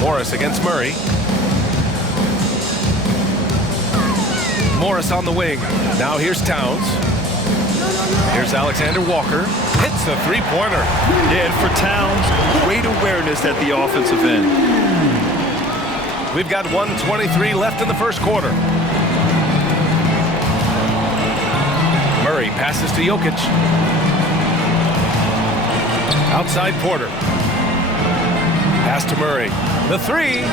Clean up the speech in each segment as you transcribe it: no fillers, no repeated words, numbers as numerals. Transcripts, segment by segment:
Morris against Murray. Morris on the wing. Now here's Towns. Here's Alexander Walker. Hits a three-pointer. Yeah, and for Towns, great awareness at the offensive end. We've got 1:23 left in the first quarter. Murray passes to Jokic. Outside Porter. Pass to Murray. The three.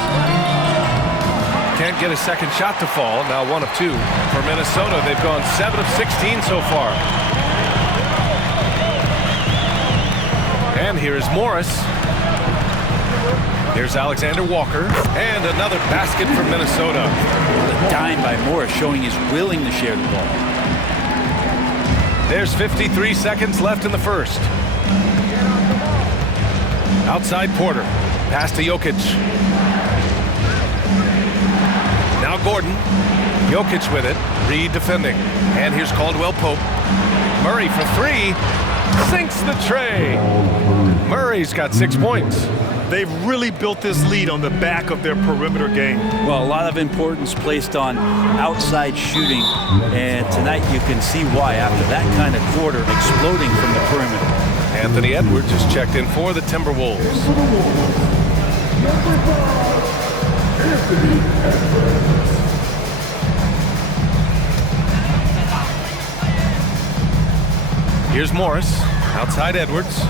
Can't get a second shot to fall. Now 1 of 2 for Minnesota. They've gone 7 of 16 so far. And here's Morris. Here's Alexander Walker. And another basket for Minnesota. A dime by Morris, showing he's willing to share the ball. There's 53 seconds left in the first. Outside Porter. Pass to Jokic. Now Gordon. Jokic with it. Reed defending. And here's Caldwell Pope. Murray for three. Sinks the tray. Murray's got 6 points. They've really built this lead on the back of their perimeter game. Well, a lot of importance placed on outside shooting, and tonight you can see why after that kind of quarter, exploding from the perimeter. Anthony Edwards is checked in for the Timberwolves. Here's Morris. Outside Edwards.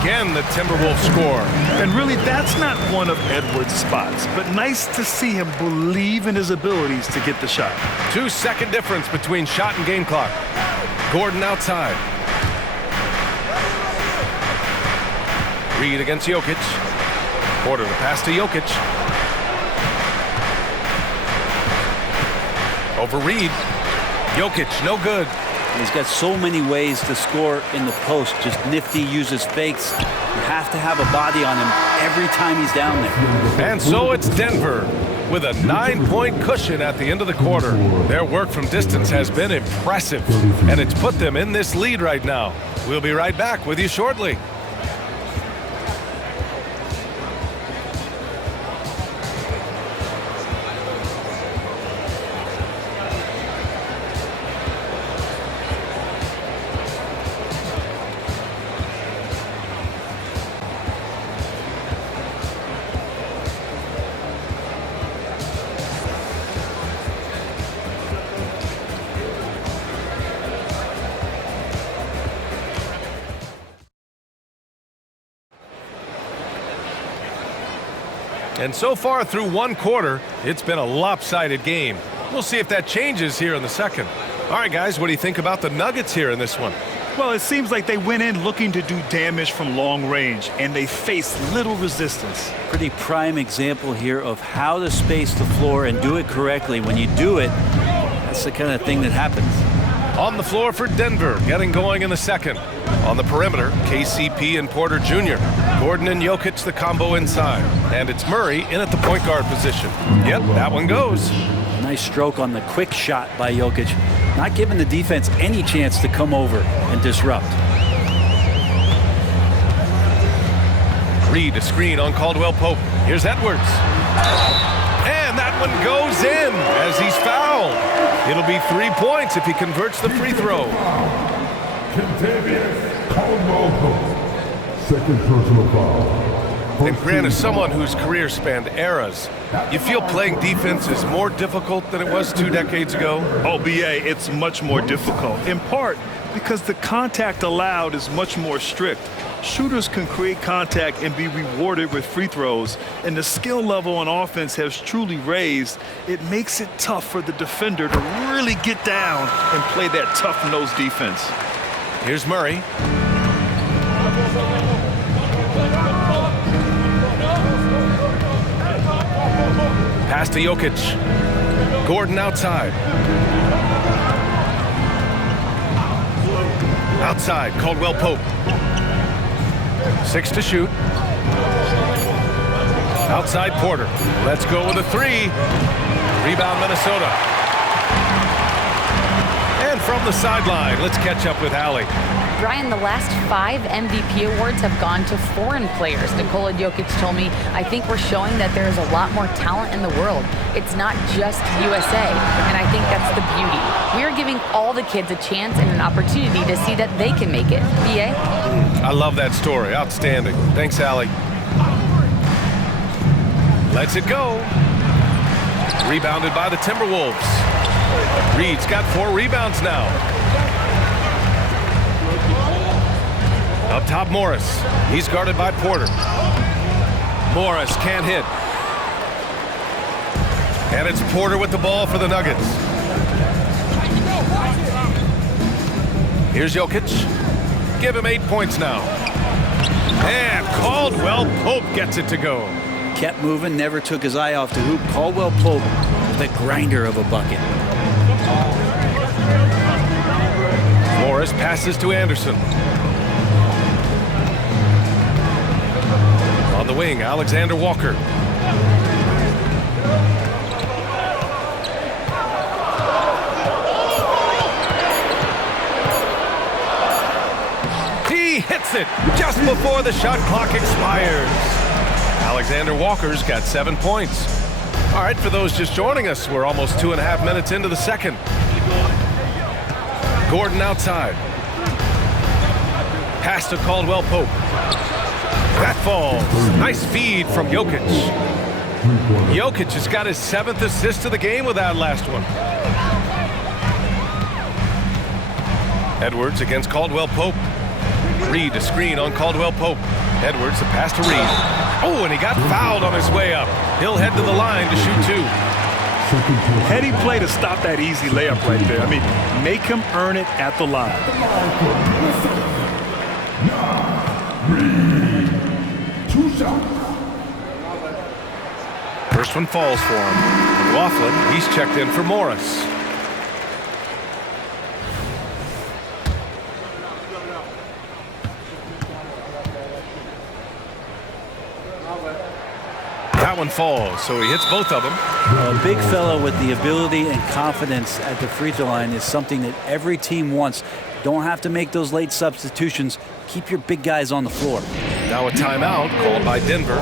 Again, the Timberwolves score. And really, that's not one of Edwards' spots, but nice to see him believe in his abilities to get the shot. 2-second difference between shot and game clock. Gordon outside. Reed against Jokic. Porter to pass to Jokic. Over Reed. Jokic, no good. He's got so many ways to score in the post. Just nifty, uses fakes. You have to have a body on him every time he's down there. And so it's Denver with a 9-point cushion at the end of the quarter. Their work from distance has been impressive, and it's put them in this lead right now. We'll be right back with you shortly. And so far through one quarter, it's been a lopsided game. We'll see if that changes here in the second. All right, guys, what do you think about the Nuggets here in this one? Well, it seems like they went in looking to do damage from long range, and they faced little resistance. Pretty prime example here of how to space the floor and do it correctly. When you do it, that's the kind of thing that happens. On the floor for Denver, getting going in the second. On the perimeter, KCP and Porter Jr. Gordon and Jokic, the combo inside. And it's Murray in at the point guard position. Yep, that one goes. Nice stroke on the quick shot by Jokic. Not giving the defense any chance to come over and disrupt. Reed, a screen on Caldwell Pope. Here's Edwards. And that one goes in as he's fouled. It'll be 3 points if he converts the free throw. Second personal foul. And Grant, as someone whose career spanned eras, you feel playing defense is more difficult than it was 2 decades ago? Oh, BA, it's much more difficult, in part because the contact allowed is much more strict. Shooters can create contact and be rewarded with free throws, and the skill level on offense has truly raised. It makes it tough for the defender to really get down and play that tough-nosed defense. Here's Murray. Pass to Jokic. Gordon outside. Outside, Caldwell Pope. 6 to shoot. Outside Porter. Let's go with a 3. Rebound Minnesota. And from the sideline, let's catch up with Allie. Brian, the last 5 MVP awards have gone to foreign players. Nikola Jokic told me, I think we're showing that there is a lot more talent in the world. It's not just USA, and I think that's the beauty. We are giving all the kids a chance and an opportunity to see that they can make it. BA? I love that story. Outstanding. Thanks, Allie. Lets it go. Rebounded by the Timberwolves. Reed's got 4 rebounds now. Up top, Morris. He's guarded by Porter. Morris can't hit. And it's Porter with the ball for the Nuggets. Here's Jokic. Give him 8 points now. And Caldwell Pope gets it to go. Kept moving, never took his eye off the hoop. Caldwell Pope, the grinder of a bucket. Morris passes to Anderson. On the wing, Alexander Walker. He hits it just before the shot clock expires. Alexander Walker's got 7 points. All right, for those just joining us, we're almost 2.5 minutes into the second. Gordon outside. Pass to Caldwell Pope. That falls. Nice feed from Jokic. Jokic has got his 7th assist of the game with that last one. Edwards against Caldwell Pope. Reed a screen on Caldwell Pope. Edwards the pass to Reed. Oh, and he got fouled on his way up. He'll head to the line to shoot 2. Heady play to stop that easy layup right there. I mean, make him earn it at the line. First one falls for him. Laughlin, he's checked in for Morris. That one falls, so he hits both of them. A big fellow with the ability and confidence at the free throw line is something that every team wants. Don't have to make those late substitutions. Keep your big guys on the floor. Now a timeout called by Denver.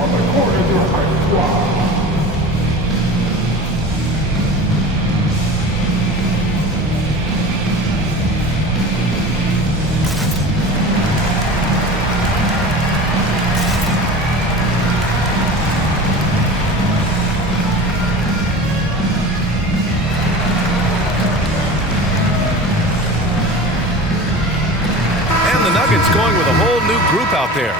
Nuggets going with a whole new group out there.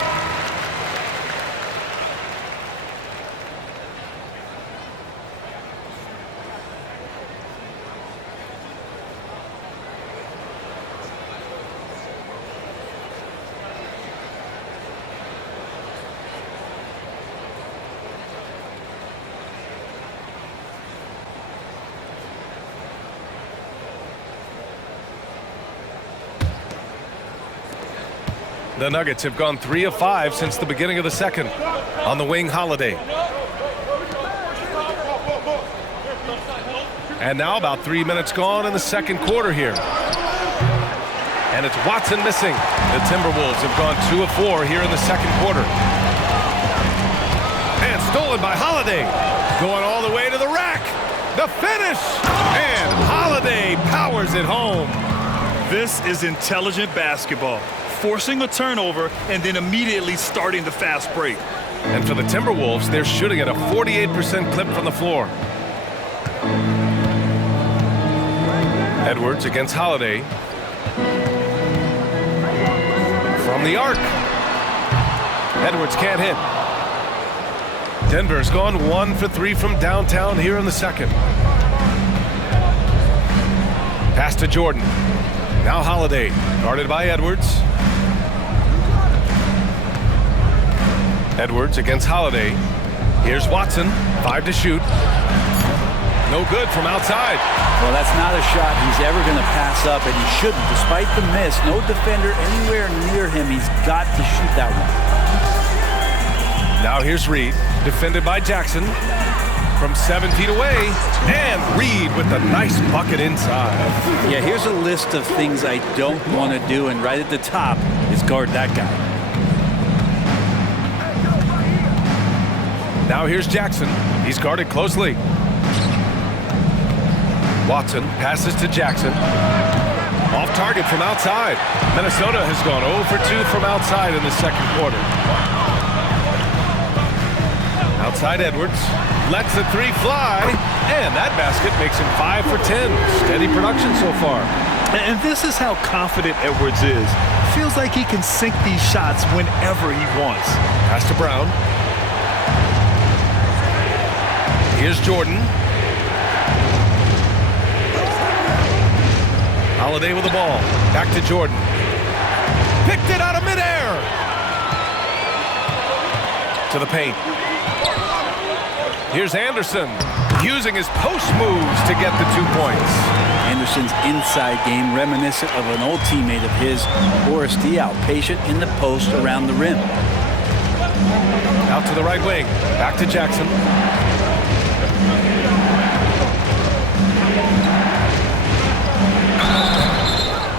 The Nuggets have gone 3 of 5 since the beginning of the second. On the wing, Holiday. And now about 3 minutes gone in the second quarter here. And it's Watson missing. The Timberwolves have gone 2 of 4 here in the second quarter. And stolen by Holiday. Going all the way to the rack. The finish. And Holiday powers it home. This is intelligent basketball. Forcing a turnover and then immediately starting the fast break. And for the Timberwolves, they're shooting at a 48% clip from the floor. Edwards against Holiday. From the arc. Edwards can't hit. Denver's gone 1 for 3 from downtown here in the second. Pass to Jordan. Now Holiday, guarded by Edwards. Edwards against Holiday. Here's Watson, 5 to shoot. No good from outside. Well, that's not a shot he's ever going to pass up, and he shouldn't. Despite the miss, no defender anywhere near him. He's got to shoot that one. Now here's Reed, defended by Jackson. from 7 feet away. And Reed with the nice bucket inside. Yeah, here's a list of things I don't want to do, and right at the top is guard that guy. Now here's Jackson. He's guarded closely. Watson passes to Jackson. Off target from outside. Minnesota has gone 0 for 2 from outside in the second quarter. Outside Edwards. Lets the three fly. And that basket makes him 5 for 10. Steady production so far. And this is how confident Edwards is. Feels like he can sink these shots whenever he wants. Pass to Brown. Here's Jordan. Holiday with the ball. Back to Jordan. Picked it out of midair. To the paint. Here's Anderson. Using his post moves to get the 2 points. Anderson's inside game reminiscent of an old teammate of his, Boris Diaw, patient in the post around the rim. Out to the right wing. Back to Jackson.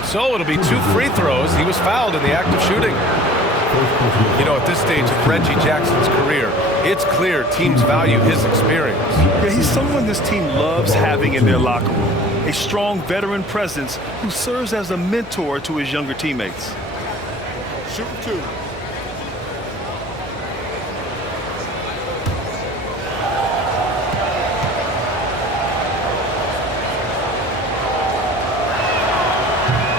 So it'll be 2 free throws. He was fouled in the act of shooting. You know, at this stage of Reggie Jackson's career, it's clear teams value his experience. Yeah, he's someone this team loves having in their locker room. A strong veteran presence who serves as a mentor to his younger teammates. Shoot 2.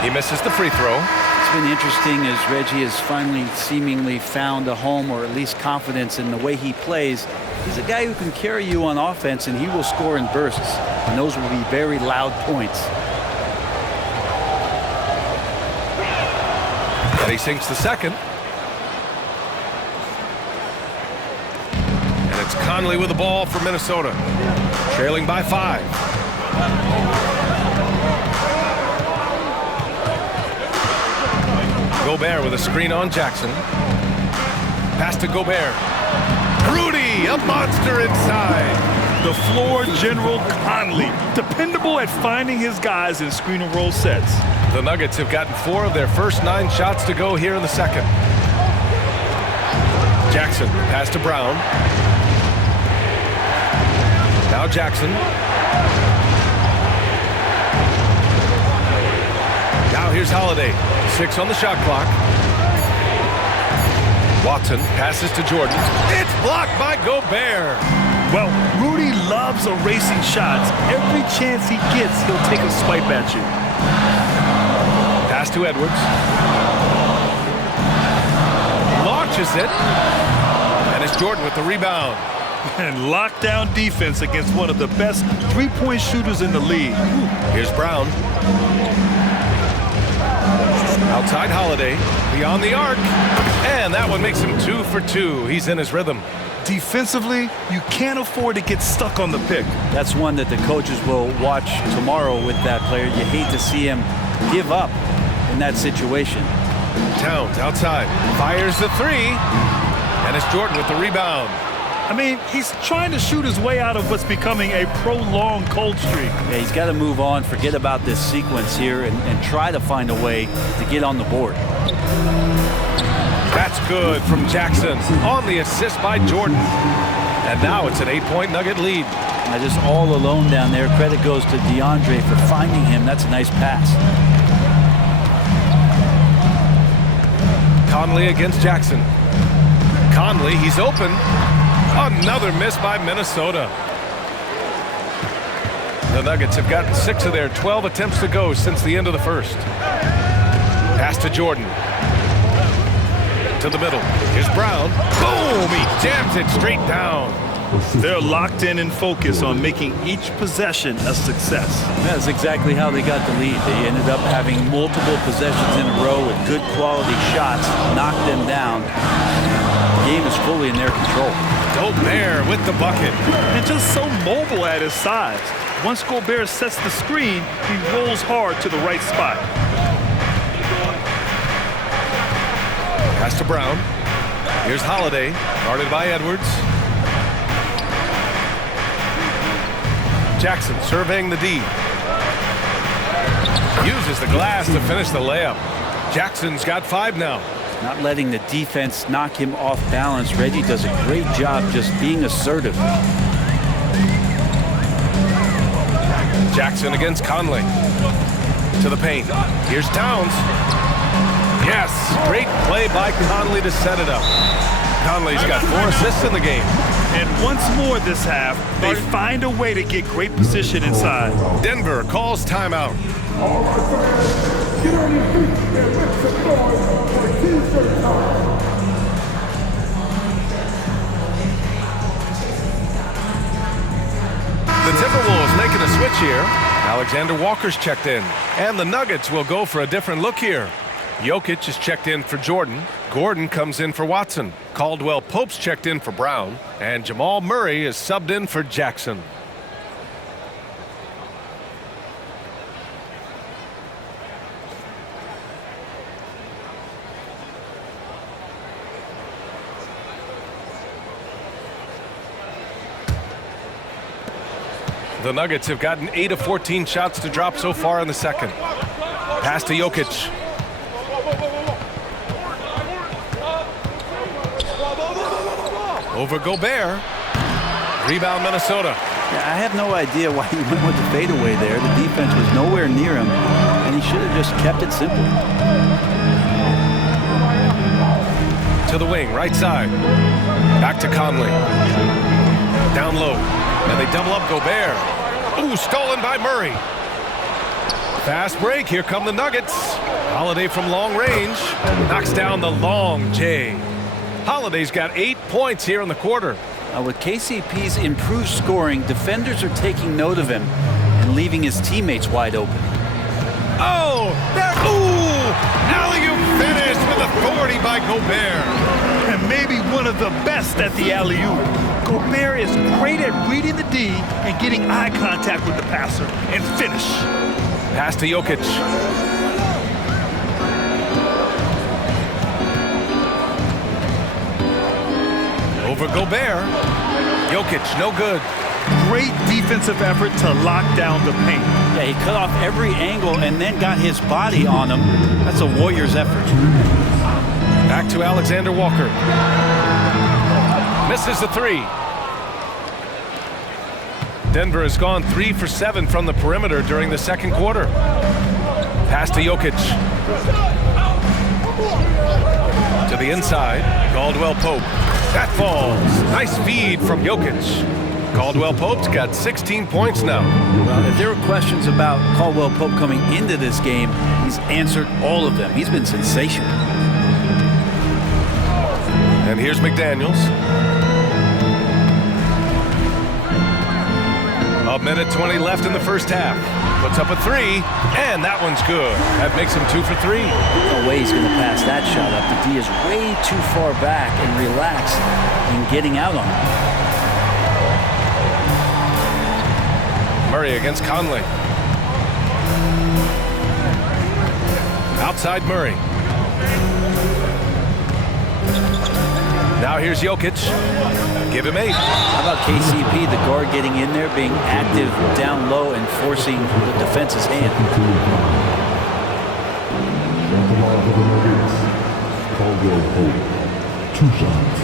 He misses the free throw. It's been interesting as Reggie has finally seemingly found a home, or at least confidence in the way he plays. He's a guy who can carry you on offense, and he will score in bursts. And those will be very loud points. And he sinks the second. And it's Conley with the ball for Minnesota. Trailing by 5. Gobert with a screen on Jackson. Pass to Gobert. Rudy, a monster inside. The floor general Conley, dependable at finding his guys in screen and roll sets. The Nuggets have gotten 4 of their first 9 shots to go here in the second. Jackson, pass to Brown. Now Jackson. Now here's Holiday. 6 on the shot clock. Watson passes to Jordan. It's blocked by Gobert. Well, Rudy loves erasing shots. Every chance he gets, he'll take a swipe at you. Pass to Edwards. Launches it. And it's Jordan with the rebound. And lockdown defense against one of the best three-point shooters in the league. Here's Brown. Outside Holiday, beyond the arc, and that one makes him 2 for 2. He's in his rhythm. Defensively, you can't afford to get stuck on the pick. That's one that the coaches will watch tomorrow with that player. You hate to see him give up in that situation. Towns outside, fires the 3, and it's Jordan with the rebound. I mean, he's trying to shoot his way out of what's becoming a prolonged cold streak. Yeah, he's got to move on, forget about this sequence here, and try to find a way to get on the board. That's good from Jackson on the assist by Jordan. And now it's an 8-point Nugget lead. Now just all alone down there. Credit goes to DeAndre for finding him. That's a nice pass. Conley against Jackson. Conley, he's open. Another miss by Minnesota. The Nuggets have gotten 6 of their 12 attempts to go since the end of the first. Pass to Jordan. To the middle. Here's Brown. Boom! He jams it straight down. They're locked in and focused on making each possession a success. That's exactly how they got the lead. They ended up having multiple possessions in a row with good quality shots, knocked them down. The game is fully in their control. Gobert with the bucket. And just so mobile at his size. Once Gobert sets the screen, he rolls hard to the right spot. Pass to Brown. Here's Holiday, guarded by Edwards. Jackson surveying the D. Uses the glass to finish the layup. Jackson's got 5 now. Not letting the defense knock him off balance. Reggie does a great job just being assertive. Jackson against Conley. To the paint. Here's Towns. Yes, great play by Conley to set it up. Conley's got 4 assists in the game. And once more this half, they find a way to get great position inside. Denver calls timeout. The Timberwolves making a switch here. Alexander Walker's checked in. And the Nuggets will go for a different look here. Jokic is checked in for Jordan. Gordon comes in for Watson. Caldwell Pope's checked in for Brown. And Jamal Murray is subbed in for Jackson. The Nuggets have gotten 8 of 14 shots to drop so far in the second. Pass to Jokic. Over Gobert. Rebound Minnesota. Yeah, I have no idea why he went with the fadeaway there. The defense was nowhere near him, and he should have just kept it simple. To the wing, right side. Back to Conley. Down low. And they double up Gobert. Ooh, stolen by Murray. Fast break. Here come the Nuggets. Holiday from long range. Knocks down the long J. Holiday's got 8 points here in the quarter. With KCP's improved scoring, defenders are taking note of him and leaving his teammates wide open. Oh, that, ooh, alley-oop finish with authority by Gobert. And maybe one of the best at the alley-oop. Gobert is great at reading the D and getting eye contact with the passer and finish. Pass to Jokic. Over Gobert. Jokic, no good. Great defensive effort to lock down the paint. Yeah, he cut off every angle and then got his body on him. That's a Warriors effort. Back to Alexander Walker. Misses the 3. Denver has gone 3 for 7 from the perimeter during the second quarter. Pass to Jokic. To the inside, Caldwell Pope. That falls. Nice feed from Jokic. Caldwell Pope's got 16 points now. Well, if there were questions about Caldwell Pope coming into this game, he's answered all of them. He's been sensational. And here's McDaniels. A minute 20 left in the first half. Puts up a 3, and that one's good. That makes him 2 for 3. No way he's going to pass that shot up. The D is way too far back and relaxed in getting out on him. Murray against Conley. Outside Murray. Now here's Jokic. Give him 8. How about KCP, the guard getting in there, being active down low and forcing the defense's hand? Caldwell Pope, 2 shots.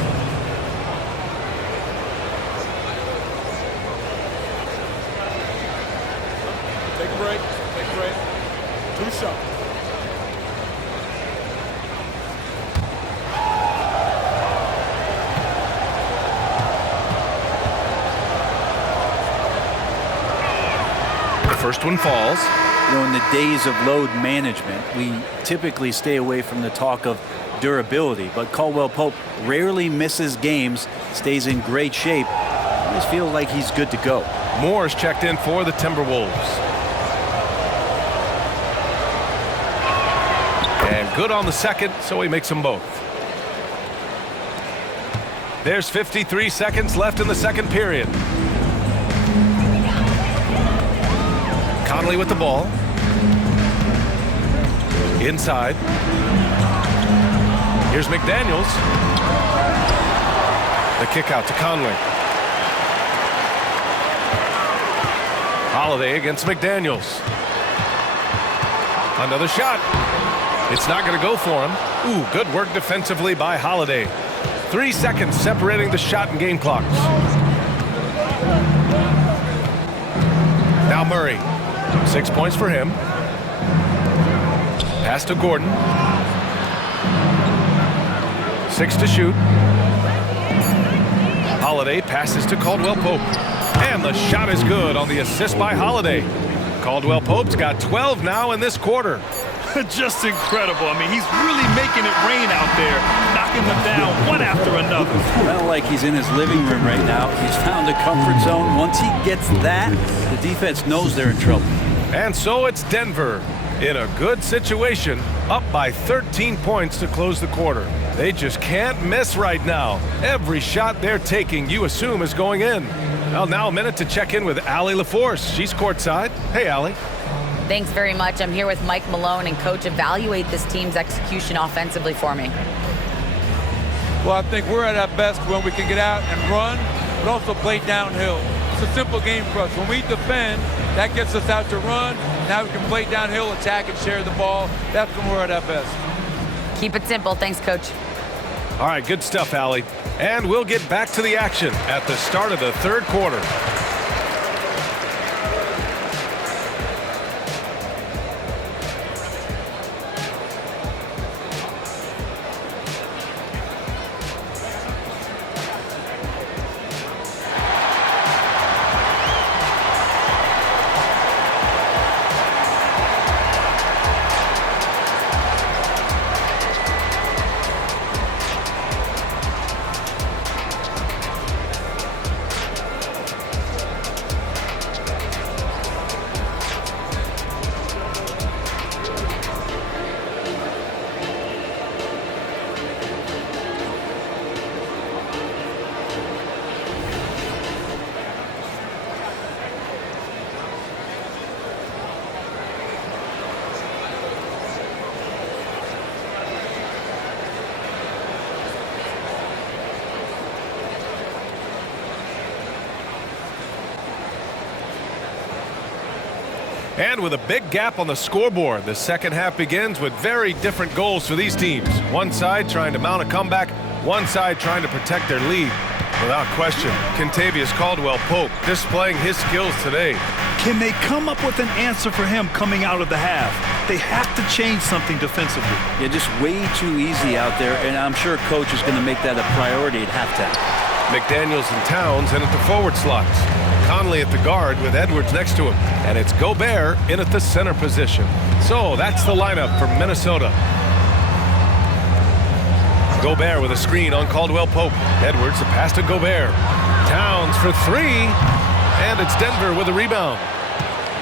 Take a break. Take a break. 2 shots. First one falls. You know, in the days of load management, we typically stay away from the talk of durability, but Caldwell Pope rarely misses games, stays in great shape. Always feels like he's good to go. Moore's checked in for the Timberwolves. And good on the second, so he makes them both. There's 53 seconds left in the second period. Conley with the ball. Inside. Here's McDaniels. The kick out to Conley. Holiday against McDaniels. Another shot. It's not going to go for him. Ooh, good work defensively by Holiday. 3 seconds separating the shot and game clocks. Now Murray. 6 points for him. Pass to Gordon. 6 to shoot. Holiday passes to Caldwell Pope. And the shot is good on the assist by Holiday. Caldwell Pope's got 12 now in this quarter. Just incredible. I mean, he's really making it rain out there, knocking them down one after another. Well, like he's in his living room right now. He's found a comfort zone. Once he gets that, the defense knows they're in trouble. And so it's Denver in a good situation, up by 13 points to close the quarter. They just can't miss right now. Every shot they're taking, you assume, is going in. Well, now a minute to check in with Allie LaForce. She's courtside. Hey, Allie. Thanks very much. I'm here with Mike Malone, and Coach, evaluate this team's execution offensively for me. Well, I think we're at our best when we can get out and run, but also play downhill. It's a simple game for us. When we defend, that gets us out to run. Now we can play downhill, attack, and share the ball. That's when we're at our best. Keep it simple. Thanks, Coach. All right, good stuff, Allie. And we'll get back to the action at the start of the third quarter. And with a big gap on the scoreboard, the second half begins with very different goals for these teams. One side trying to mount a comeback, one side trying to protect their lead. Without question, Kentavious Caldwell-Pope displaying his skills today. Can they come up with an answer for him coming out of the half? They have to change something defensively. Yeah, just way too easy out there, and I'm sure Coach is going to make that a priority at halftime. McDaniels and Towns in at the forward slots. Conley at the guard with Edwards next to him. And it's Gobert in at the center position. So that's the lineup for Minnesota. Gobert with a screen on Caldwell Pope. Edwards a pass to Gobert. Towns for three. And it's Denver with a rebound.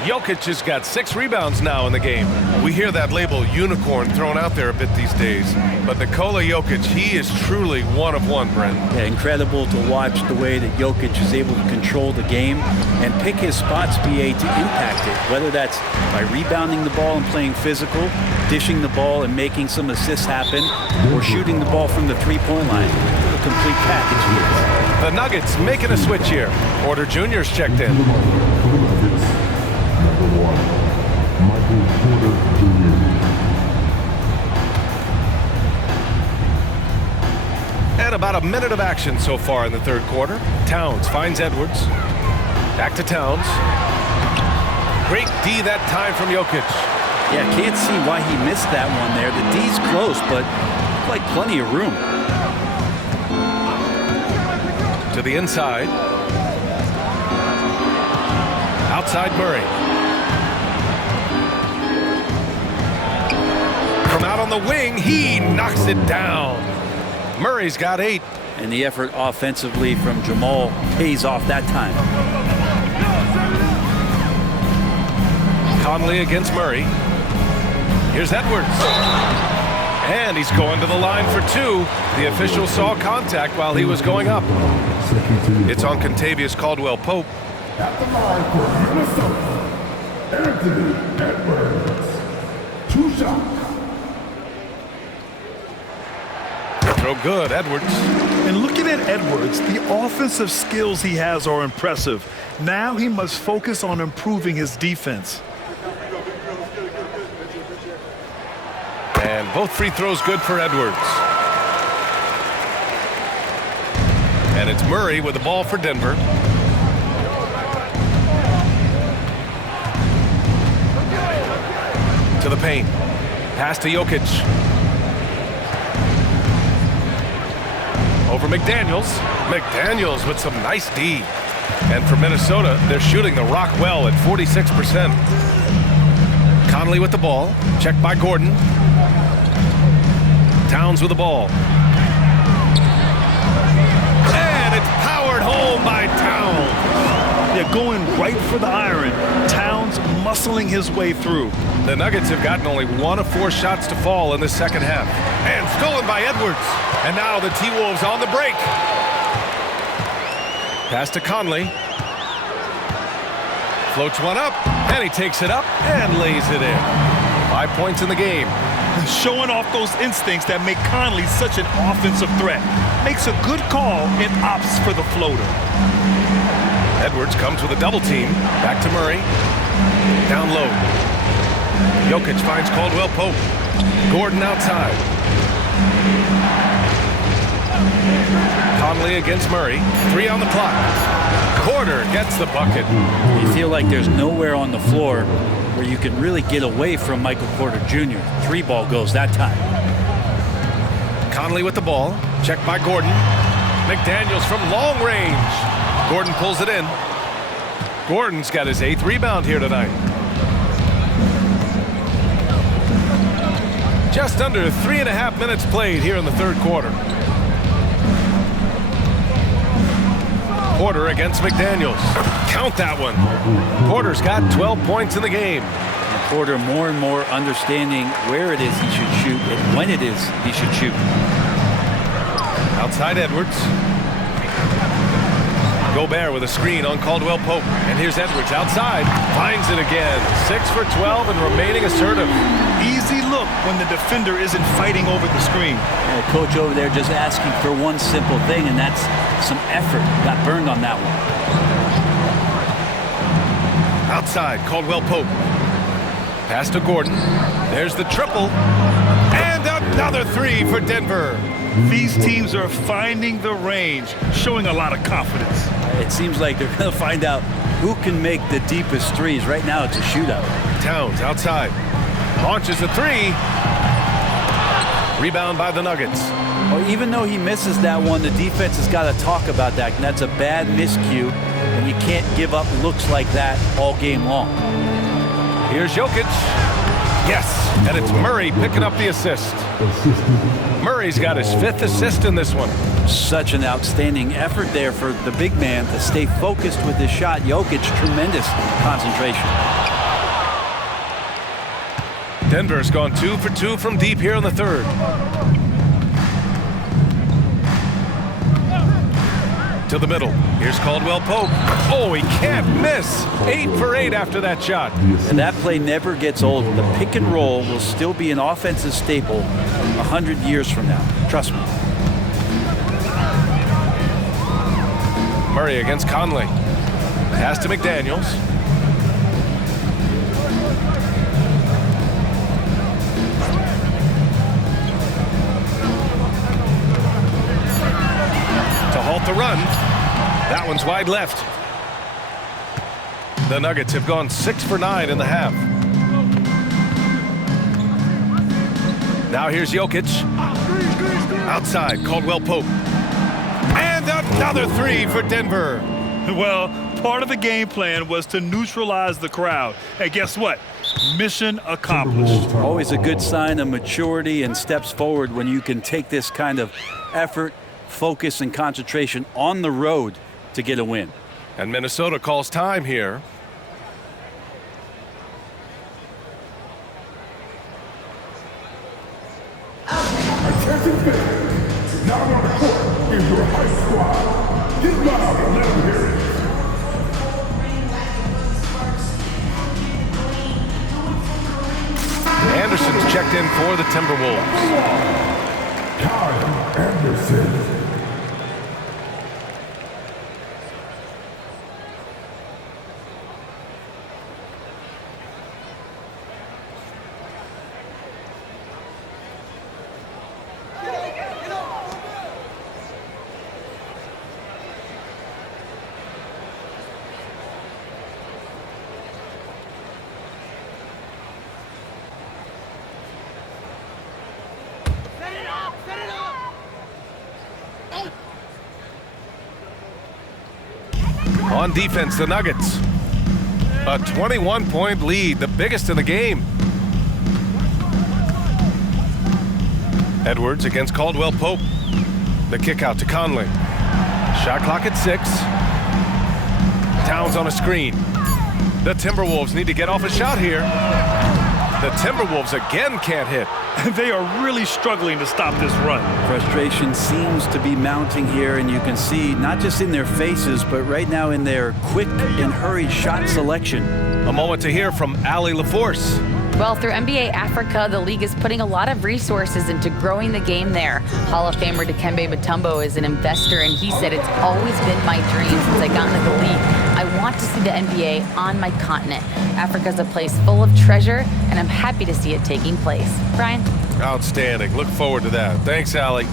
Jokic has got 6 rebounds now in the game. We hear that label unicorn thrown out there a bit these days. But Nikola Jokic, he is truly one of one, Brent. Yeah, incredible to watch the way that Jokic is able to control the game and pick his spots, BA, to impact it. Whether that's by rebounding the ball and playing physical, dishing the ball and making some assists happen, or shooting the ball from the three-point line. A complete package here. The Nuggets making a switch here. Porter Jr.'s checked in. And about a minute of action so far in the third quarter. Towns finds Edwards. Back to Towns. Great D that time from Jokic. Yeah, can't see why he missed that one there. The D's close, but like plenty of room. To the inside. Outside Murray. From out on the wing, he knocks it down. Murray's got 8. And the effort offensively from Jamal pays off that time. Conley against Murray. Here's Edwards. And he's going to the line for 2. The official saw contact while he was going up. It's on Kentavious Caldwell-Pope. At the line for Minnesota, Anthony Edwards. 2 shots. throw good, Edwards. And looking at Edwards, the offensive skills he has are impressive. Now he must focus on improving his defense. And both free throws good for Edwards. And it's Murray with the ball for Denver. To the paint. Pass to Jokic. Over McDaniels. McDaniels with some nice D. And for Minnesota, they're shooting the rock well at 46%. Conley with the ball. Checked by Gordon. Towns with the ball. And it's powered home by Towns. They're going right for the iron. Towns muscling his way through. The Nuggets have gotten only 1 of 4 shots to fall in the second half. And stolen by Edwards. And now the T-Wolves on the break. Pass to Conley. Floats one up, and he takes it up and lays it in. 5 points in the game. Showing off those instincts that make Conley such an offensive threat. Makes a good call and opts for the floater. Edwards comes with a double team. Back to Murray. Down low. Jokic finds Caldwell Pope. Gordon outside. Conley against Murray. 3 on the clock. Porter gets the bucket. You feel like there's nowhere on the floor where you can really get away from Michael Porter Jr. 3 ball goes that time. Conley with the ball. Checked by Gordon. McDaniels from long range. Gordon pulls it in. Gordon's got his 8th rebound here tonight. Just under 3.5 minutes played here in the third quarter. Porter against McDaniels. Count that one. Porter's got 12 points in the game. And Porter more and more understanding where it is he should shoot and when it is he should shoot. Outside Edwards. Gobert with a screen on Caldwell Pope. And here's Edwards outside. Finds it again. 6 for 12 and remaining assertive. Easy look when the defender isn't fighting over the screen. The coach over there just asking for one simple thing, and that's some effort. Got burned on that one. Outside, Caldwell Pope. Pass to Gordon. There's the triple. And another 3 for Denver. These teams are finding the range, showing a lot of confidence. It seems like they're going to find out who can make the deepest threes. Right now, it's a shootout. Towns outside. Launches a 3. Rebound by the Nuggets. Well, even though he misses that one, the defense has got to talk about that. And that's a bad miscue. And you can't give up looks like that all game long. Here's Jokic. Yes, and it's Murray picking up the assist. Murray's got his 5th assist in this one. Such an outstanding effort there for the big man to stay focused with his shot. Jokic, tremendous concentration. Denver's gone 2 for 2 from deep here in the third. To the middle. Here's Caldwell Pope. Oh, he can't miss. 8 for 8 after that shot. And that play never gets old. The pick and roll will still be an offensive staple 100 years from now. Trust me. Murray against Conley. Pass to McDaniels. To halt the run. That one's wide left. The Nuggets have gone 6 for 9 in the half. Now here's Jokic. Outside, Caldwell Pope. And another 3 for Denver. Well, part of the game plan was to neutralize the crowd. And guess what? Mission accomplished. Always a good sign of maturity and steps forward when you can take this kind of effort, focus, and concentration on the road to get a win. And Minnesota calls time here. Attention fans, now on the court is your high squad. Get loud and let them hear it. Anderson's checked in for the Timberwolves. Time. Anderson. On defense, the Nuggets. A 21-point lead, the biggest in the game. Edwards against Caldwell Pope. The kick out to Conley. Shot clock at 6. Towns on a screen. The Timberwolves need to get off a shot here. The Timberwolves again can't hit. They are really struggling to stop this run. Frustration seems to be mounting here, and you can see not just in their faces, but right now in their quick and hurried shot selection. A moment to hear from Allie LaForce. Well, through NBA Africa, the league is putting a lot of resources into growing the game there. Hall of Famer Dikembe Mutombo is an investor, and he said, "It's always been my dream since I got into the league. I want to see the NBA on my continent. Africa's a place full of treasure, and I'm happy to see it taking place." Brian? Outstanding. Look forward to that. Thanks, Allie.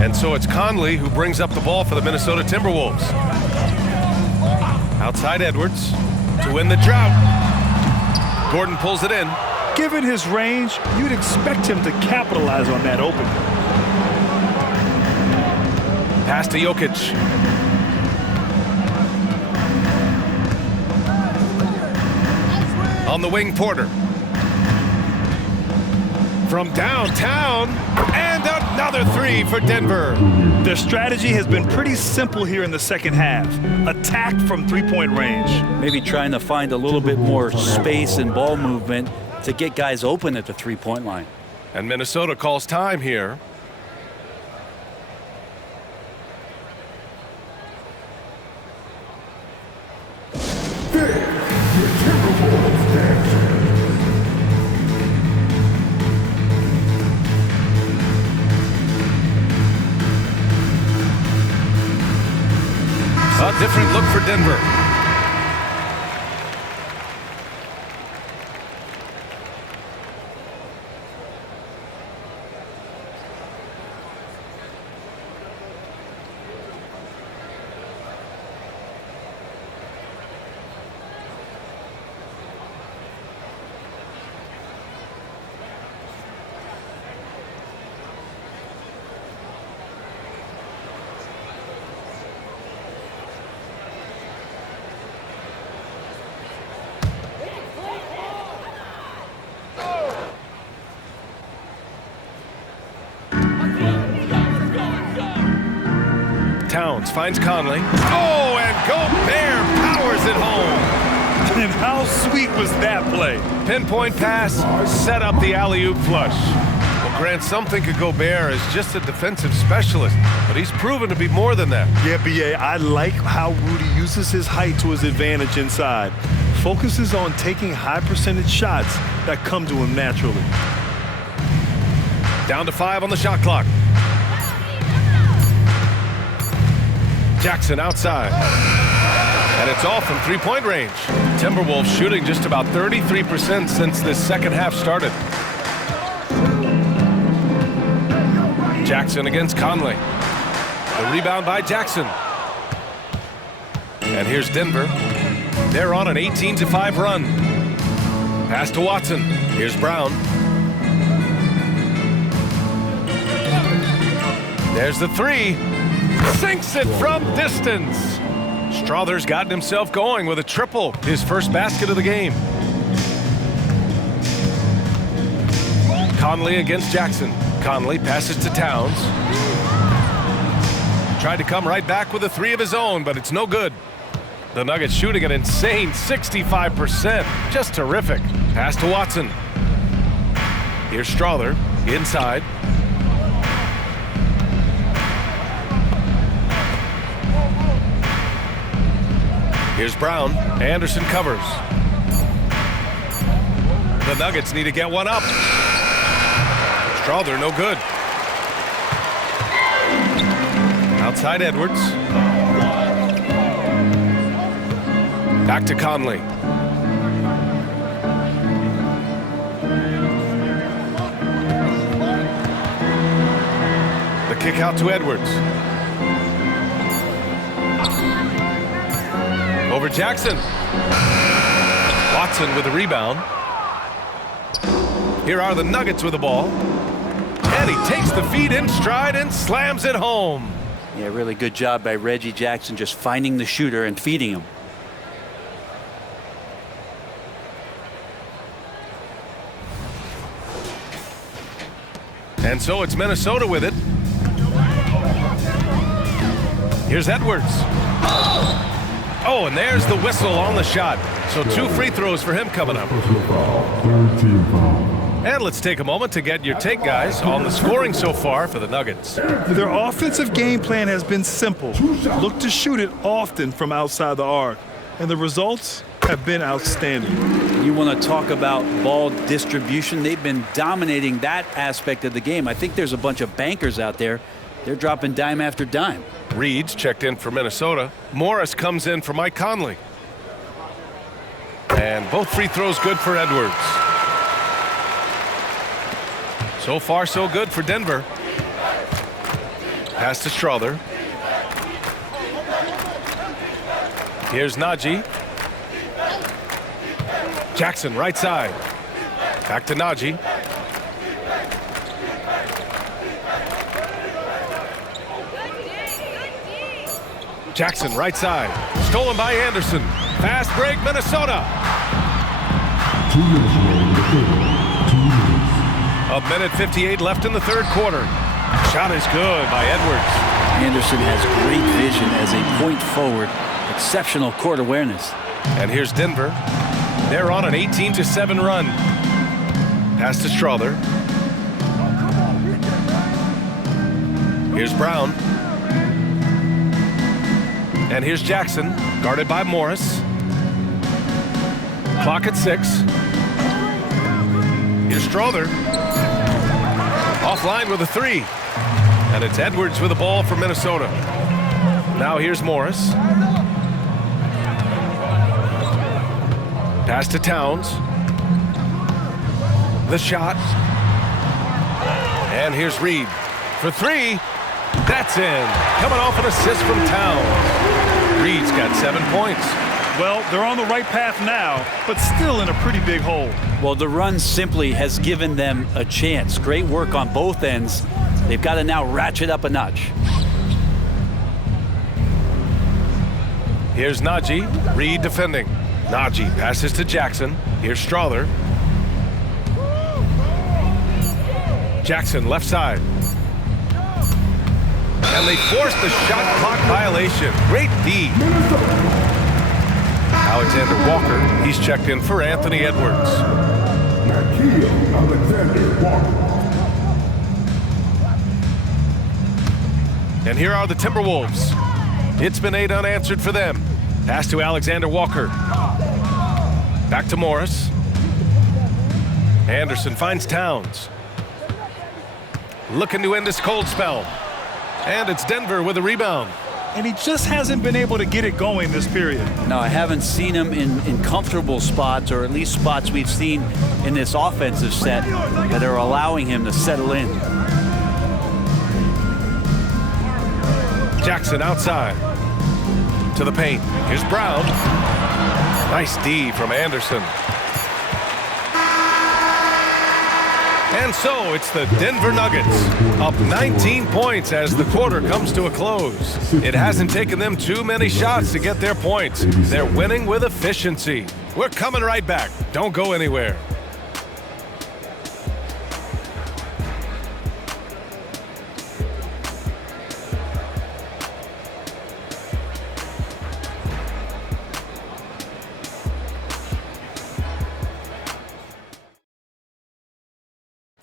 And so it's Conley who brings up the ball for the Minnesota Timberwolves. Outside Edwards to win the drought. Gordon pulls it in. Given his range, you'd expect him to capitalize on that opening. Pass to Jokic. On the wing, Porter. From downtown, and another three for Denver. Their strategy has been pretty simple here in the second half. Attack from three-point range. Maybe trying to find a little bit more space and ball movement to get guys open at the three-point line. And Minnesota calls time here. A different look for Denver. Towns finds Conley. Oh, and Gobert powers it home. And how sweet was that play? Pinpoint pass, set up the alley-oop flush. Well, Grant, some think of Gobert as just a defensive specialist, but he's proven to be more than that. Yeah, B.A., I like how Rudy uses his height to his advantage inside. Focuses on taking high-percentage shots that come to him naturally. Down to 5 on the shot clock. Jackson outside. And it's all from three-point range. Timberwolves shooting just about 33% since this second half started. Jackson against Conley. The rebound by Jackson. And here's Denver. They're on an 18-5 run. Pass to Watson. Here's Brown. There's the three. Sinks it from distance. Strother's gotten himself going with a triple, his first basket of the game. Conley against Jackson. Conley passes to Towns. Tried to come right back with a three of his own, but it's no good. The Nuggets shooting an insane 65%. Just terrific. Pass to Watson. Here's Strother inside. Here's Brown. Anderson covers. The Nuggets need to get one up. Strother no good. Outside Edwards. Back to Conley. The kick out to Edwards. Over Jackson. Watson with the rebound. Here are the Nuggets with the ball. And he takes the feed in stride and slams it home. Yeah, really good job by Reggie Jackson just finding the shooter and feeding him. And so it's Minnesota with it. Here's Edwards. Oh, and there's the whistle on the shot. So 2 free throws for him coming up. Third team foul. And let's take a moment to get your take, guys, on the scoring so far for the Nuggets. Their offensive game plan has been simple. Look to shoot it often from outside the arc. And the results have been outstanding. You want to talk about ball distribution. They've been dominating that aspect of the game. I think there's a bunch of bankers out there. They're dropping dime after dime. Reed's checked in for Minnesota. Morris comes in for Mike Conley. And both free throws good for Edwards. So far, so good for Denver. Pass to Strother. Here's Najee. Jackson, right side. Back to Najee. Jackson, right side. Stolen by Anderson. Fast break, Minnesota. 2 minutes remaining in the third. 2 minutes. A minute 58 left in the third quarter. Shot is good by Edwards. Anderson has great vision as a point forward. Exceptional court awareness. And here's Denver. They're on an 18-7 run. Pass to Strother. Here's Brown. And here's Jackson, guarded by Morris. Clock at 6. Here's Strother. Offline with a 3. And it's Edwards with the ball for Minnesota. Now here's Morris. Pass to Towns. The shot. And here's Reed for 3. That's in. Coming off an assist from Towns. Reed's got 7 points. Well, they're on the right path now, but still in a pretty big hole. Well, the run simply has given them a chance. Great work on both ends. They've got to now ratchet up a notch. Here's Najee. Reed defending. Najee passes to Jackson. Here's Strother. Jackson left side. And they forced the shot clock violation. Great D. Alexander Walker, he's checked in for Anthony Edwards. Alexander Walker. And here are the Timberwolves. It's been 8 unanswered for them. Pass to Alexander Walker. Back to Morris. Anderson finds Towns. Looking to end this cold spell. And it's Denver with a rebound. And he just hasn't been able to get it going this period. No, I haven't seen him in comfortable spots, or at least spots we've seen in this offensive set that are allowing him to settle in. Jackson outside. To the paint. Here's Brown. Nice D from Anderson. And so it's the Denver Nuggets up 19 points as the quarter comes to a close. It hasn't taken them too many shots to get their points. They're winning with efficiency. We're coming right back. Don't go anywhere.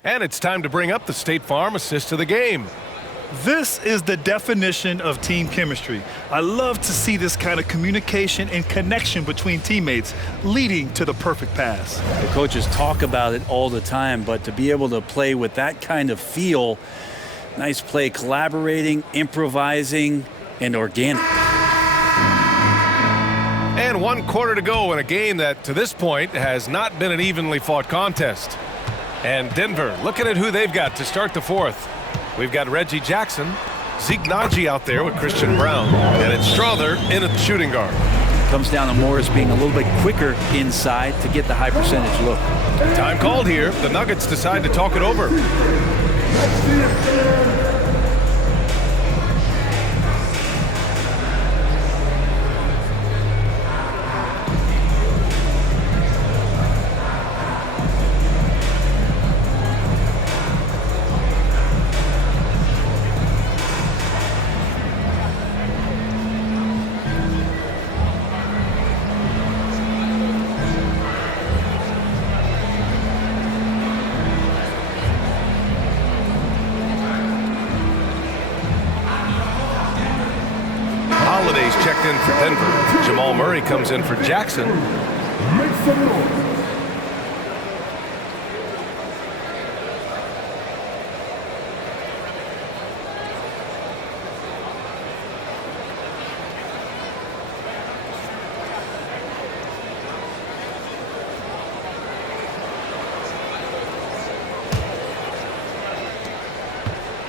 And it's time to bring up the State Farm assist to the game. This is the definition of team chemistry. I love to see this kind of communication and connection between teammates leading to the perfect pass. The coaches talk about it all the time, but to be able to play with that kind of feel, Nice play, collaborating, improvising, and organic. And 1 quarter to go in a game that, to this point, has not been an evenly fought contest. And Denver, looking at who they've got to start the fourth. We've got Reggie Jackson, Zeke Naji out there with Christian Brown, and it's Strother in at shooting guard. Comes down to Morris being a little bit quicker inside to get the high percentage look. Time called here. The Nuggets decide to talk it over. Holiday's checked in for Denver. Jamal Murray comes in for Jackson. Make some noise.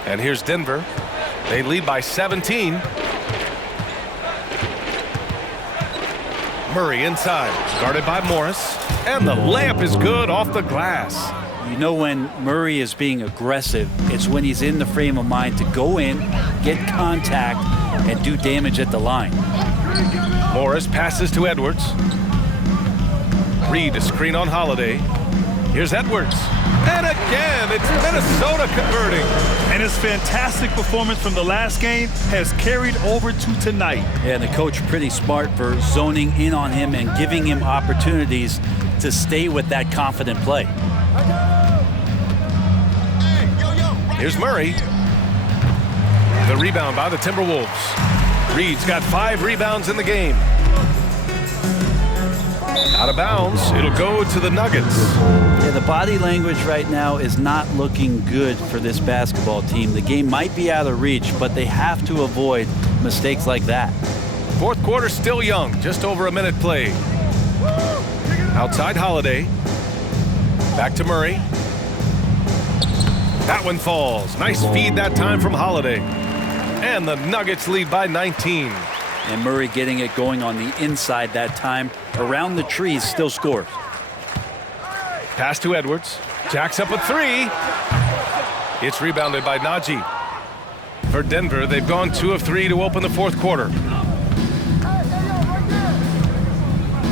And here's Denver. They lead by 17. Murray inside, guarded by Morris, and the layup is good off the glass. You know when Murray is being aggressive, it's when he's in the frame of mind to go in, get contact, and do damage at the line. Morris passes to Edwards. Reed a screen on Holiday. Here's Edwards. And again, it's Minnesota converting. And his fantastic performance from the last game has carried over to tonight. Yeah, and the coach pretty smart for zoning in on him and giving him opportunities to stay with that confident play. Here's Murray. The rebound by the Timberwolves. Reed's got 5 rebounds in the game. Out of bounds, it'll go to the Nuggets. Yeah, the body language right now is not looking good for this basketball team. The game might be out of reach, but they have to avoid mistakes like that. Fourth quarter still young, just over a minute played. Outside Holiday. Back to Murray. That one falls. Nice feed that time from Holiday. And the Nuggets lead by 19. And Murray getting it going on the inside that time. Around the trees, still scores. Pass to Edwards. Jacks up a 3. It's rebounded by Naji. For Denver, they've gone 2 of 3 to open the fourth quarter.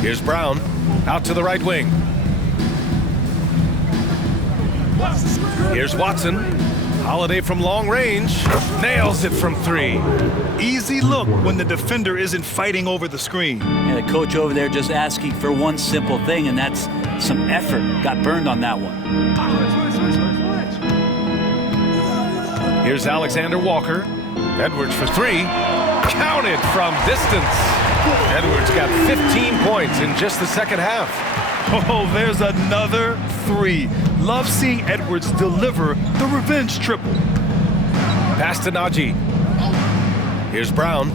Here's Brown. Out to the right wing. Here's Watson. Holiday from long range. Nails it from 3. Easy look when the defender isn't fighting over the screen. And the coach over there just asking for one simple thing, and that's some effort. Got burned on that one. Here's Alexander Walker. Edwards for 3. Counted from distance. Edwards got 15 points in just the second half. Oh, there's another 3. Love seeing Edwards deliver the revenge triple. Pass to Naji. Here's Brown.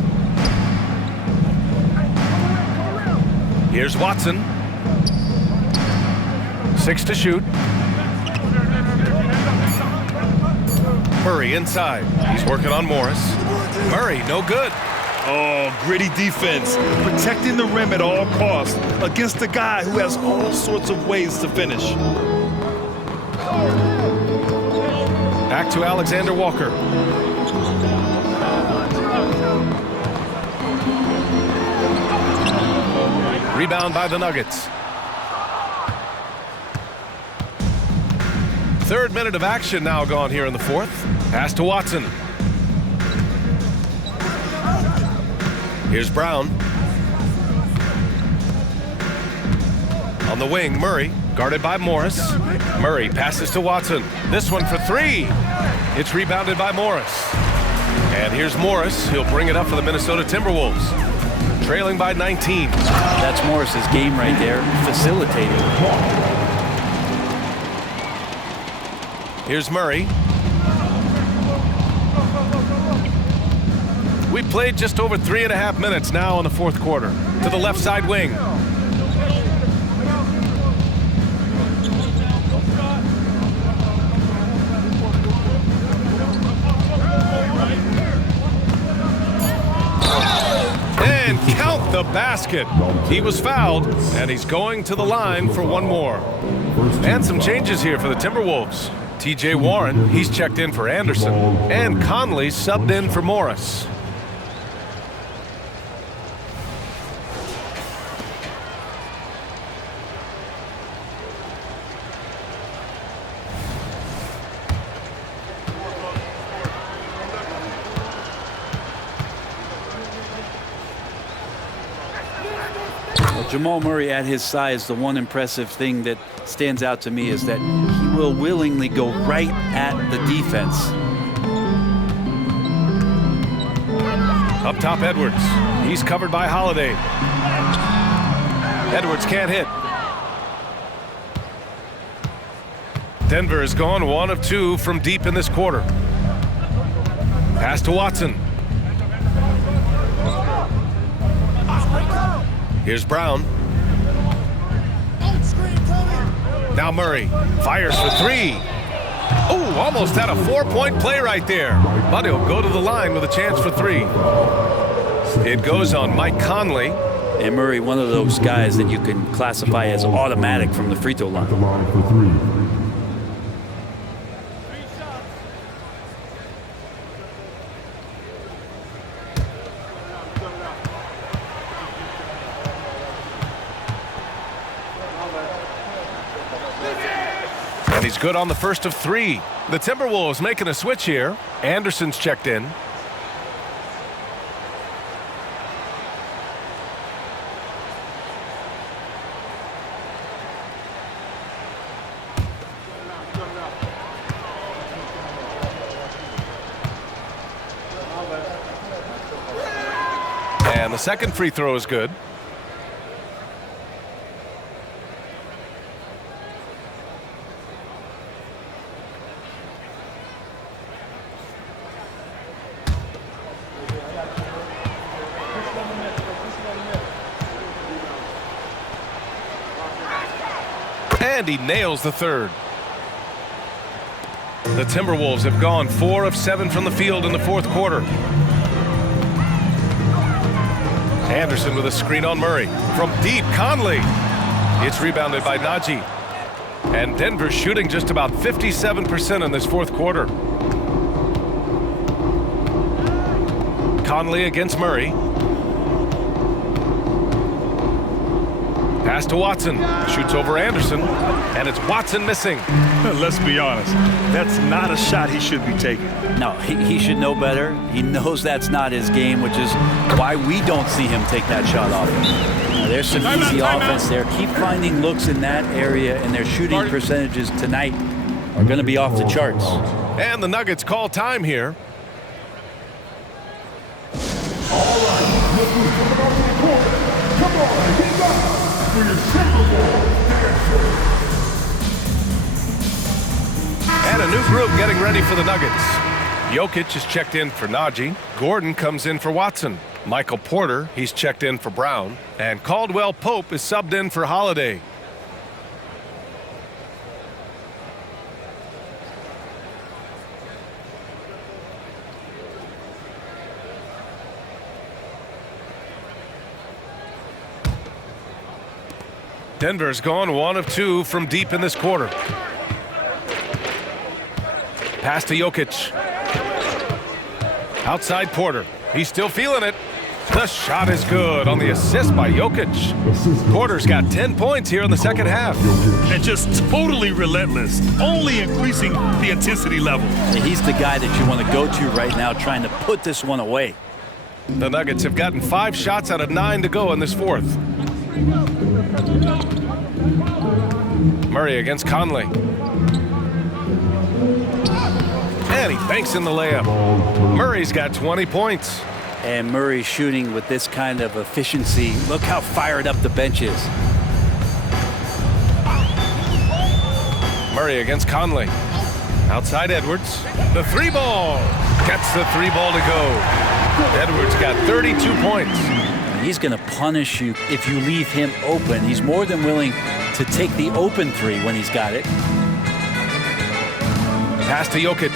Here's Watson. 6 to shoot. Murray inside. He's working on Morris. Murray, no good. Oh, gritty defense. Protecting the rim at all costs against a guy who has all sorts of ways to finish. Back to Alexander Walker. Rebound by the Nuggets. Third minute of action now gone here in the fourth. Pass to Watson. Here's Brown. On the wing, Murray, guarded by Morris. Murray passes to Watson. This one for 3. It's rebounded by Morris. And here's Morris. He'll bring it up for the Minnesota Timberwolves. Trailing by 19. That's Morris's game right there, facilitating. Here's Murray. We played just over 3.5 minutes now in the fourth quarter. To the left side wing. And count the basket. He was fouled, and he's going to the line for one more. And some changes here for the Timberwolves. TJ Warren, he's checked in for Anderson, and Conley subbed in for Morris. Jamal Murray at his size, the one impressive thing that stands out to me is that he will willingly go right at the defense. Up top, Edwards. He's covered by Holiday. Edwards can't hit. Denver has gone 1 of 2 from deep in this quarter. Pass to Watson. Here's Brown. Now Murray fires for 3. Oh, almost had a 4-point play right there. But he'll go to the line with a chance for 3. It goes on Mike Conley. And Murray, one of those guys that you can classify as automatic from the free throw line. The line for 3. And he's good on the first of 3. The Timberwolves making a switch here. Anderson's checked in. And the second free throw is good. And he nails the third. The Timberwolves have gone 4 of 7 from the field in the fourth quarter. Anderson with a screen on Murray. From deep, Conley. It's rebounded by Najee. And Denver shooting just about 57% in this fourth quarter. Conley against Murray. Pass to Watson. Shoots over Anderson. And it's Watson missing. Let's be honest. That's not a shot he should be taking. No, he should know better. He knows that's not his game, which is why we don't see him take that shot off. There's some easy offense there. Keep finding looks in that area, and their shooting percentages tonight are going to be off the charts. And the Nuggets call time here. All right, look who's coming off the court. Come on, he's up for your Timberwolves dancer. And a new group getting ready for the Nuggets. Jokic is checked in for Najee. Gordon comes in for Watson. Michael Porter, he's checked in for Brown. And Caldwell Pope is subbed in for Holiday. Denver's gone 1 of 2 from deep in this quarter. Pass to Jokic. Outside Porter. He's still feeling it. The shot is good on the assist by Jokic. Porter's got 10 points here in the second half. And just totally relentless, only increasing the intensity level. He's the guy that you want to go to right now, trying to put this one away. The Nuggets have gotten 5 shots out of 9 to go in this fourth. Murray against Conley. And he banks in the layup. Murray's got 20 points. And Murray shooting with this kind of efficiency. Look how fired up the bench is. Murray against Conley. Outside Edwards. The 3 ball. Gets the 3 ball to go. Edwards got 32 points. He's going to punish you if you leave him open. He's more than willing to take the open three when he's got it. Pass to Jokic.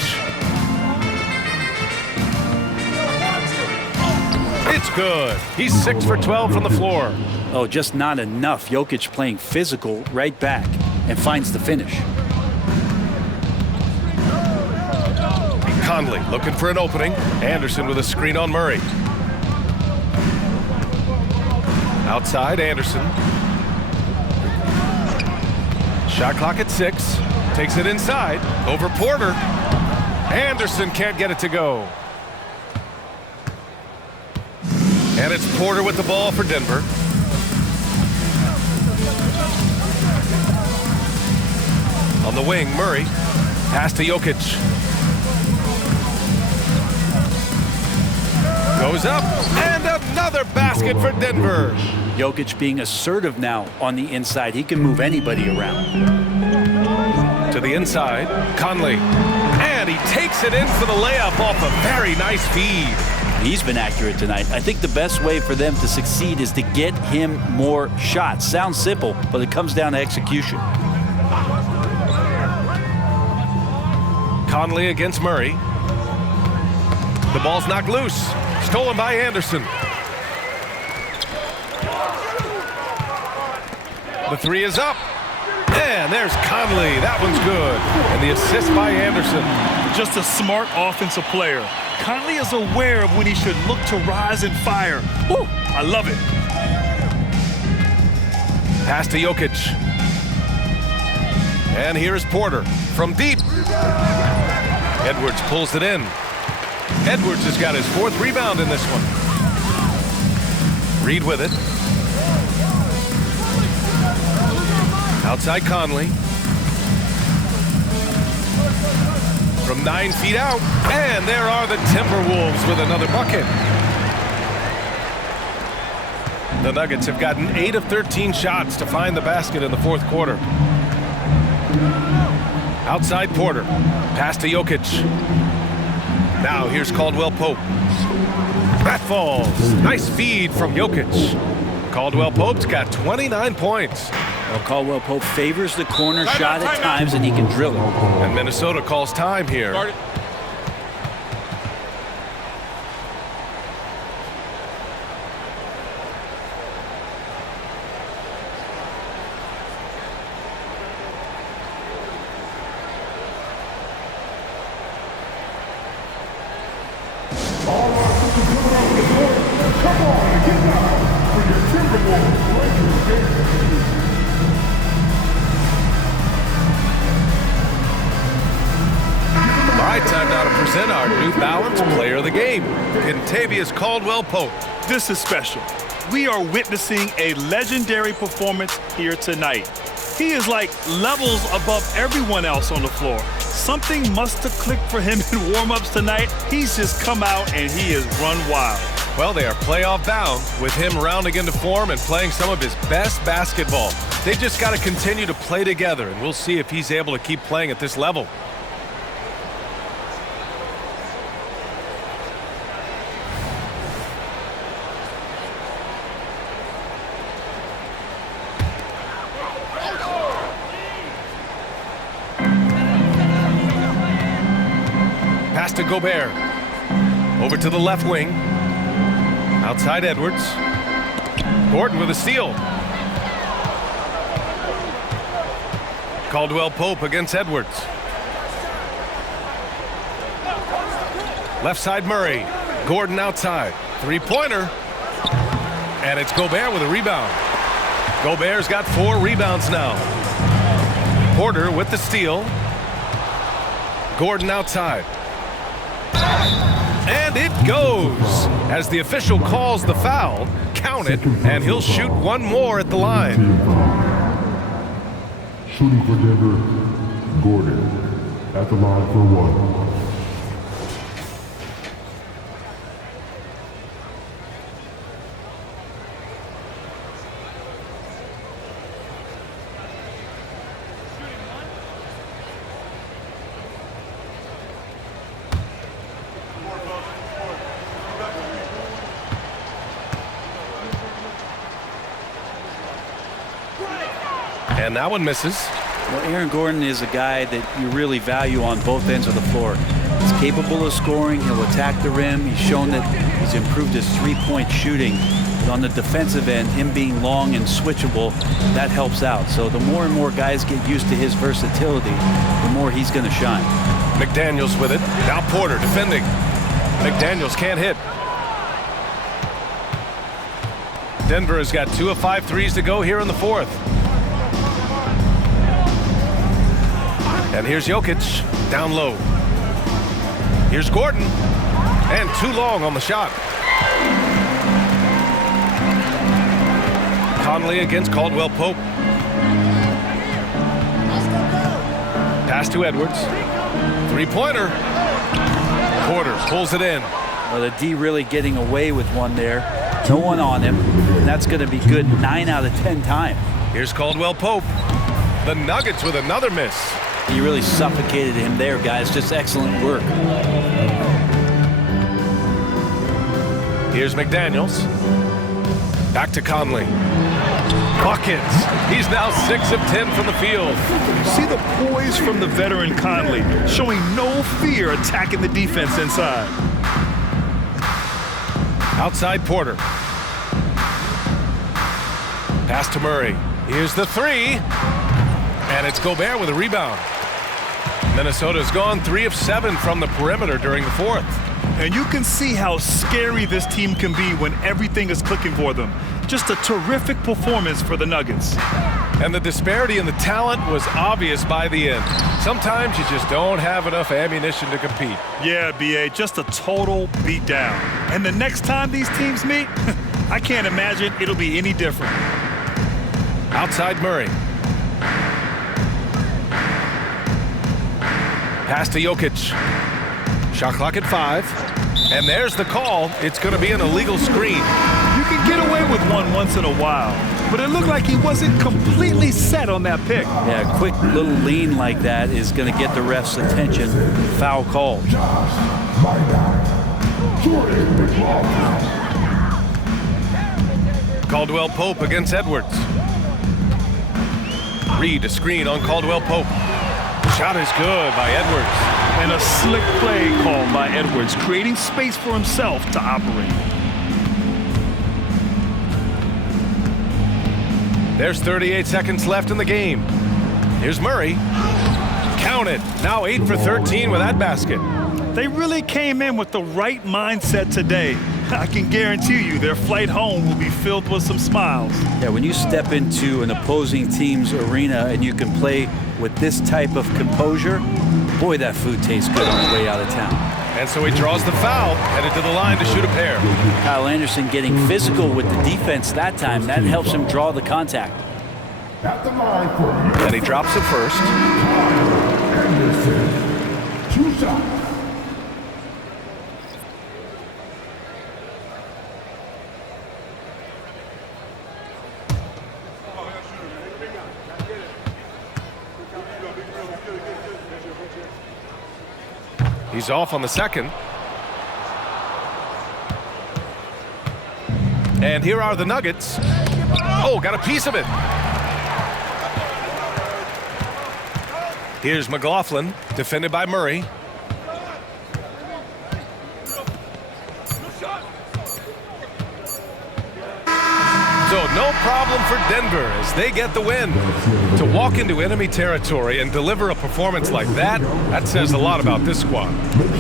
It's good. He's 6 for 12 from the floor. Oh, just not enough. Jokic playing physical right back and finds the finish. Conley looking for an opening. Anderson with a screen on Murray. Outside, Anderson. Shot clock at 6. Takes it inside. Over Porter. Anderson can't get it to go. And it's Porter with the ball for Denver. On the wing, Murray. Pass to Jokic. Goes up, and another basket for Denver. Jokic being assertive now on the inside. He can move anybody around. To the inside, Conley. And he takes it in for the layup off a very nice feed. He's been accurate tonight. I think the best way for them to succeed is to get him more shots. Sounds simple, but it comes down to execution. Conley against Murray. The ball's knocked loose. Stolen by Anderson. The three is up. And there's Conley. That one's good. And the assist by Anderson. Just a smart offensive player. Conley is aware of when he should look to rise and fire. Woo, I love it. Pass to Jokic. And here is Porter from deep. Edwards pulls it in. Edwards has got his 4th rebound in this one. Reed with it. Outside Conley. From 9 feet out. And there are the Timberwolves with another bucket. The Nuggets have gotten 8 of 13 shots to find the basket in the 4th quarter. Outside Porter. Pass to Jokic. Now here's Caldwell Pope. That falls. Nice feed from Jokic. Caldwell Pope's got 29 points. Well, Caldwell Pope favors the corner shot at times, and he can drill it. And Minnesota calls time here. All right, coming on the court. Come on and get down for your Timberwolves regular game. All right, time now to present our New Balance Player of the Game, Kentavious Caldwell Pope. This is special. We are witnessing a legendary performance here tonight. He is like levels above everyone else on the floor. Something must have clicked for him in warm-ups tonight. He's just come out and he has run wild. Well, they are playoff bound with him rounding into form and playing some of his best basketball. They just got to continue to play together, and we'll see if he's able to keep playing at this level. Pass to Gobert. Over to the left wing. Outside Edwards. Gordon with a steal. Caldwell Pope against Edwards. Left side Murray. Gordon outside. Three-pointer. And it's Gobert with a rebound. Gobert's got 4 rebounds now. Porter with the steal. Gordon outside. And it goes. As the official calls the foul, count it, and he'll shoot one more at the line. Shooting for Denver, Gordon at the line for 1. And that one misses. Well, Aaron Gordon is a guy that you really value on both ends of the floor. He's capable of scoring. He'll attack the rim. He's shown that he's improved his three-point shooting. But on the defensive end, him being long and switchable, that helps out. So the more and more guys get used to his versatility, the more he's going to shine. McDaniels with it. Now Porter defending. McDaniels can't hit. Denver has got 2 of 5 threes to go here in the fourth. And here's Jokic down low. Here's Gordon. And too long on the shot. Conley against Caldwell Pope. Pass to Edwards. Three-pointer. Porter pulls it in. Well, the D really getting away with one there. No one on him. And that's going to be good 9 out of 10 times. Here's Caldwell Pope. The Nuggets with another miss. He really suffocated him there, guys. Just excellent work. Here's McDaniels. Back to Conley. Buckets. He's now 6 of 10 from the field. See the poise from the veteran Conley, showing no fear attacking the defense inside. Outside Porter. Pass to Murray. Here's the three. And it's Gobert with a rebound. Minnesota's gone 3 of 7 from the perimeter during the fourth. And you can see how scary this team can be when everything is clicking for them. Just a terrific performance for the Nuggets. And the disparity in the talent was obvious by the end. Sometimes you just don't have enough ammunition to compete. Yeah, B.A., just a total beatdown. And the next time these teams meet, I can't imagine it'll be any different. Outside Murray. Pass to Jokic. Shot clock at 5. And there's the call. It's going to be an illegal screen. You can get away with one once in a while, but it looked like he wasn't completely set on that pick. Yeah, a quick little lean like that is going to get the ref's attention. Foul call. Caldwell Pope against Edwards. Reed a screen on Caldwell Pope. Shot is good by Edwards. And a slick play called by Edwards, creating space for himself to operate. There's 38 seconds left in the game. Here's Murray. Count it. Now 8 for 13 with that basket. They really came in with the right mindset today. I can guarantee you their flight home will be filled with some smiles. Yeah, when you step into an opposing team's arena and you can play with this type of composure, boy, that food tastes good on the way out of town. And so he draws the foul, headed to the line to shoot a pair. Kyle Anderson getting physical with the defense that time. That helps him draw the contact. At the line for And he drops it first. Anderson. 2 shots. He's off on the second. And here are the Nuggets. Oh, got a piece of it. Here's McLaughlin, defended by Murray. So no problem for Denver as they get the win. To walk into enemy territory and deliver a performance like that, that says a lot about this squad.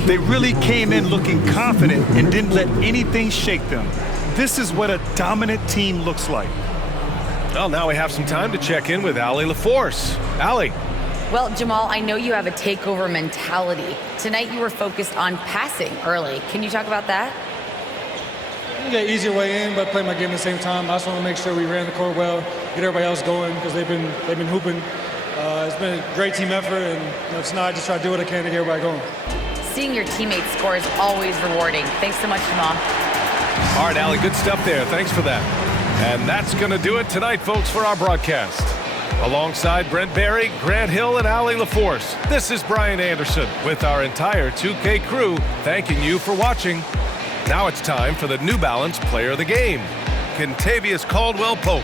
They really came in looking confident and didn't let anything shake them. This is what a dominant team looks like. Well, now we have some time to check in with Allie LaForce. Allie. Well, Jamal, I know you have a takeover mentality. Tonight you were focused on passing early. Can you talk about that? I get an easier way in, but play my game at the same time. I just want to make sure we ran the court well, get everybody else going because they've been hooping. It's been a great team effort, and tonight I just try to do what I can to get everybody going. Seeing your teammates score is always rewarding. Thanks so much, Jamal. All right, Allie, good stuff there. Thanks for that. And that's going to do it tonight, folks, for our broadcast. Alongside Brent Barry, Grant Hill, and Allie LaForce, this is Brian Anderson with our entire 2K crew thanking you for watching. Now it's time for the New Balance Player of the Game, Kentavious Caldwell Pope.